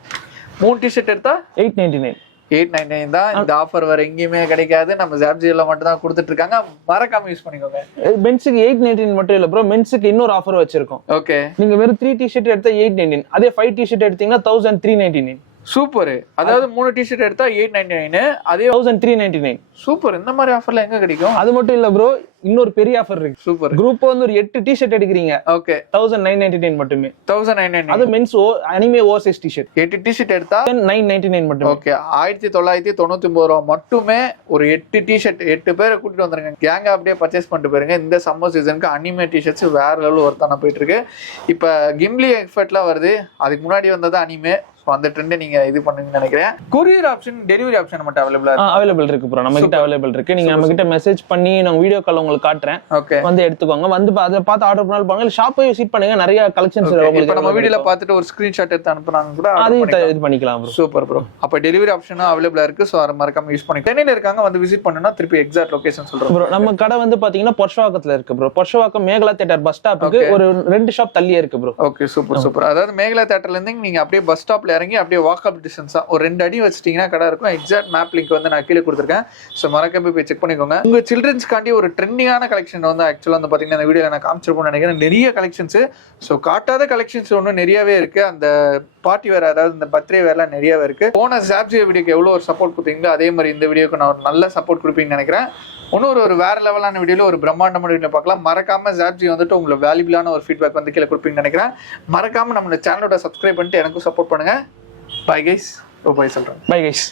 3 டி-ஷர்ட் எடுத்தா 899. 899 தான். இந்த ஆஃபர் வேற எங்கேயுமே கிடைக்காது. நம்ம ஜாப்ஜில மட்டும் தான் கொடுத்துட்டு இருக்காங்க. மறக்காம யூஸ் பண்ணிக்கோங்க. மென்ஸ்க்கு 899 மட்டும் இல்ல ப்ரோ. மென்ஸ்க்கு இன்னொரு ஆஃபர் வச்சிருக்கோம். ஓகே. நீங்க வெறும் 3 டி-ஷர்ட் எடுத்தா 899. அதே 5 டி-ஷர்ட் எடுத்தீங்கன்னா 1399. சூப்பர். அதாவது 3 டி-ஷர்ட் எடுத்தா 899. அதே 1399. சூப்பர். இந்த மாதிரி ஆஃபர்ல எங்க கிடைக்கும்? அது மட்டும் இல்ல ப்ரோ. இன்னொரு பெரிய ஆஃபர் இருக்கு. சூப்பர். குரூப் வந்து ஒரு 8 டி-ஷர்ட் எடுக்கிறீங்க. ஓகே 1999 மட்டுமே. 1999. அது men's anime oversize T-shirt. 8 T-shirt எடுத்தா 999 மட்டுமே. ஓகே 1999 ரூபாய் மட்டுமே. ஒரு 8 டி-ஷர்ட் 8 பேரை கூட்டிட்டு வந்துருங்க. கேங்கா அப்படியே பர்ச்சேஸ் பண்ணிட்டு போயிருங்க. இந்த சம்மர் சீசனுக்கு அனிமே டி-ஷர்ட்ஸ் வேற லெவல் ஒர்த்தான போயிட்டு இருக்கு. இப்ப கிம்லி எஃபர்ட்லாம் வருது. அதுக்கு முன்னாடி வந்தது அனிமே. அந்த ட்ரெண்ட் நீங்க இது பண்ணுங்க நினைக்கிறேன். கொரியர் ஆப்ஷன் டெலிவரி ஆப்ஷன் மட்டும் அவைலபிள் இருக்கு ப்ரோ. நம்ம கிட்ட அவைலபிள் இருக்கு. நீங்க நம்ம கிட்ட மெசேஜ் பண்ணி நான் வீடியோ கால் உங்களுக்கு காட்றேன். ஓகே வந்து எடுத்துக்கோங்க. வந்து அத பார்த்து ஆர்டர் பண்ணாலும் பாருங்க. இல்ல ஷாப்பை விசிட் பண்ணுங்க. நிறைய கலெக்ஷன்ஸ் உங்களுக்கு நம்ம வீடியோல பார்த்துட்டு ஒரு ஸ்கிரீன்ஷாட் எடுத்து அனுப்புறாங்க கூட அது இது பண்ணிக்கலாம் ப்ரோ. Super bro. அப்ப டெலிவரி ஆப்ஷனும் அவைலபிளா இருக்கு. சோ அத மறக்காம யூஸ் பண்ணி சென்னையில இருக்காங்க வந்து விசிட் பண்ணனும்னா திருப்பி எக்ஸாக்ட் லொகேஷன் சொல்றேன் ப்ரோ. நம்ம கடை வந்து பாத்தீங்கன்னா பொர்ஷவாக்கத்துல இருக்கு bro. Purasawalkam Megala theatre bus ஸ்டாப்புக்கு ஒரு 2 ஷாப் தள்ளியே இருக்கு ப்ரோ. Okay super super. அதாவது மேகலா தியேட்டர்ல இருந்து நீங்க அப்படியே பஸ் ஸ்டாப்ல இறங்கி அப்படியே வாக் டிஸ்டன்ஸா ஒரு 2 அடி வச்சிட்டீங்கன்னா கடை இருக்கும். எக்ஸாக்ட் மேப் லிங்க் வந்து நான் கீழே கொடுத்துருக்கேன். ஸோ மறக்காம போய் செக் பண்ணிக்கோங்க. உங்க சில்ட்ரன்ஸ்காண்டி ஒரு ட்ரெண்டிங்கான கலெக்ஷன் வந்து ஆக்சுவலாக வந்து பார்த்தீங்கன்னா இந்த வீடியோவில் நான் காமிச்சிருப்போம்னு நினைக்கிறேன். நிறைய கலெக்ஷன்ஸ். ஸோ காட்டாத கலெக்ஷன்ஸ் ஒன்றும் நிறையவே இருக்கு. அந்த பார்ட்டி வேர் அதாவது இந்த பர்த்டே வேர்லாம் நிறையவே இருக்கு. போன ஜாப்ஜி வீடியோக்கு எவ்வளோ ஒரு சப்போர்ட் கொடுத்தீங்களோ அதே மாதிரி இந்த வீடியோக்கு நான் ஒரு நல்ல சப்போர்ட் கொடுப்பீங்கன்னு நினைக்கிறேன். ஒரு வேற லெவலான வீடியோல ஒரு பிரம்மாண்டமான வீடியோ பார்க்கலாம். மறக்காம ஜாப்ஜி வந்துட்டு உங்களுக்கு வேல்யூபிளான ஒரு ஃபீட்பேக் வந்து கீழே கொடுப்பீங்கன்னு நினைக்கிறேன். மறக்காம நம்ம சேனலோட சப்ஸ்கிரைப் பண்ணிட்டு எனக்கும் சப்போர்ட் பண்ணுங்க. Bye guys. Bye, சொல்றேன். Bye guys.